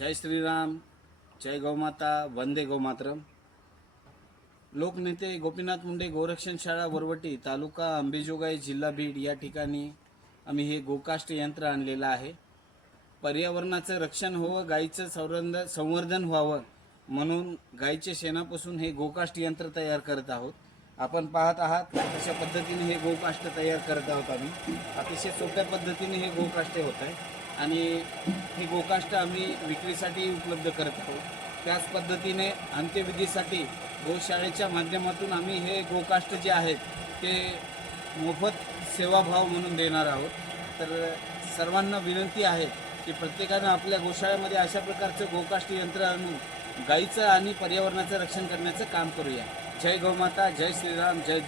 जय श्रीराम, जय गौमाता, वंदे गौमातरम। लोकनेते गोपीनाथ मुंडे गोरक्षण शाळा वरवटी, तालुका अंबेजोगाई, जिल्हा बीड या ठिकाणी आम्ही हे गोकाष्ट यंत्र आणलेलं आहे। पर्यावरणाचं रक्षण व्हावं, गायीचं संवर्धन व्हावं म्हणून गायीच्या शेणापासून हे गोकाष्ट यंत्र तयार करत आहोत। आपण पाहत आहात अशा पद्धतीने हे गोकाष्ट तयार करत आहोत। आम्ही अतिशय सोप्या पद्धतीने हे गोकाष्ट होत आहे आणि हे गोकाष्ट आम्ही विक्रीसाठी उपलब्ध करत आहोत। त्याच पद्धतीने अंत्यविधीसाठी गोशाळेच्या माध्यमातून आम्ही हे गोकाष्ट जे आहेत ते मोफत सेवाभाव म्हणून देणार आहोत। तर सर्वांना विनंती आहे की प्रत्येकानं आपल्या गोशाळेमध्ये अशा प्रकारचं गोकाष्ट यंत्र आणून गायीचं आणि पर्यावरणाचं रक्षण करण्याचं काम करूया। जय गौमाता, जय श्रीराम, जय